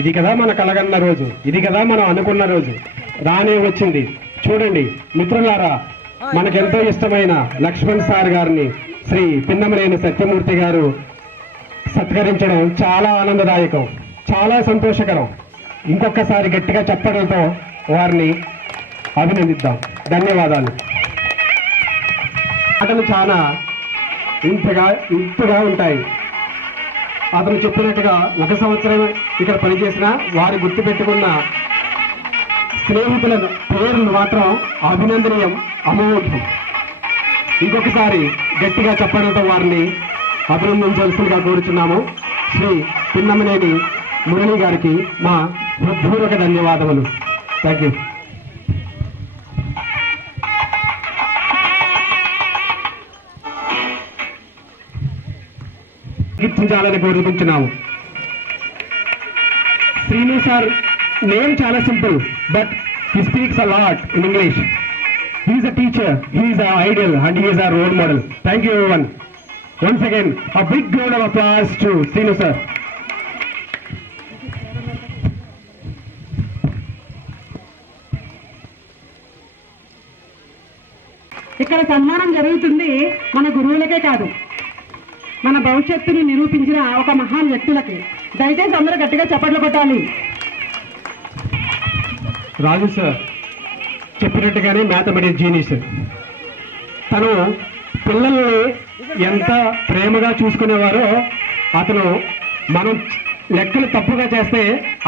ఇది కదా మన కలగన్న రోజు, ఇది కదా మనం అనుకున్న రోజు రానే వచ్చింది. చూడండి మిత్రులారా, మనకెంతో ఇష్టమైన లక్ష్మణ్ సార్ గారిని శ్రీ పిన్నమనేని సత్యమూర్తి గారు సత్కరించడం చాలా ఆనందదాయకం, చాలా సంతోషకరం. ఇంకొకసారి గట్టిగా చెప్పడంతో వారిని అభినందిద్దాం. ధన్యవాదాలు. మాటలు చాలా ఇంపుగా ఉంటాయి. అతను చెప్పినట్టుగా 1 సంవత్సరం ఇక్కడ పనిచేసిన వారు గుర్తుపెట్టుకున్న స్నేహితుల పేర్లు మాత్రం అభినందనీయం, అమోఘం. ఇంకొకసారి గట్టిగా చెప్పడంతో వారిని అభినందించాల్సిందిగా కోరుచున్నాము. శ్రీ పిన్నమనేని మురళి గారికి మా హృద్పూర్వక ధన్యవాదములు. Thank you. కీర్తించాలని కోరుకుంటున్నాము. శ్రీను సార్ నేమ్ చాలా simple, but he speaks a lot in English. He is a teacher, he is our idol, and he is our role model. Thank you everyone. Once again, a big round of applause to Srinu sir. ఇక్కడ సన్మానం జరుగుతుంది మన గురువులకే కాదు, మన భవిష్యత్తుని నిరూపించిన ఒక మహాన్ వ్యక్తులకి. దయచేసి అందరూ గట్టిగా చప్పట్లు కొట్టాలి. రాజు సార్ చెప్పినట్టుగానే మ్యాథమెటిక్స్ జీనియస్. తను పిల్లల్ని ఎంత ప్రేమగా చూసుకునేవారో, అతను మనం లెక్కలు తప్పుగా చేస్తే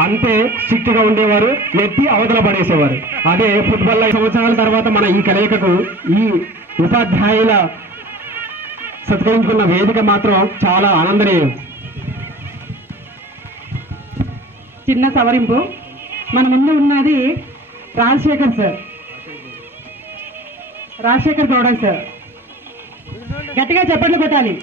అంతే స్ట్రిక్ట్గా ఉండేవారు, నెట్టి అవతల పడేసేవారు. అదే ఫుట్బాల్ 5 సంవత్సరాల తర్వాత మన ఈ కలయికకు ఈ ఉపాధ్యాయుల సత్కరించుకున్న వేదిక మాత్రం చాలా ఆనందనీయం. చిన్న సవరింపు, మన ముందు ఉన్నది రాజశేఖర్ సార్, రాజశేఖర్ గౌడ సార్. గట్టిగా చప్పట్లు కొట్టాలి.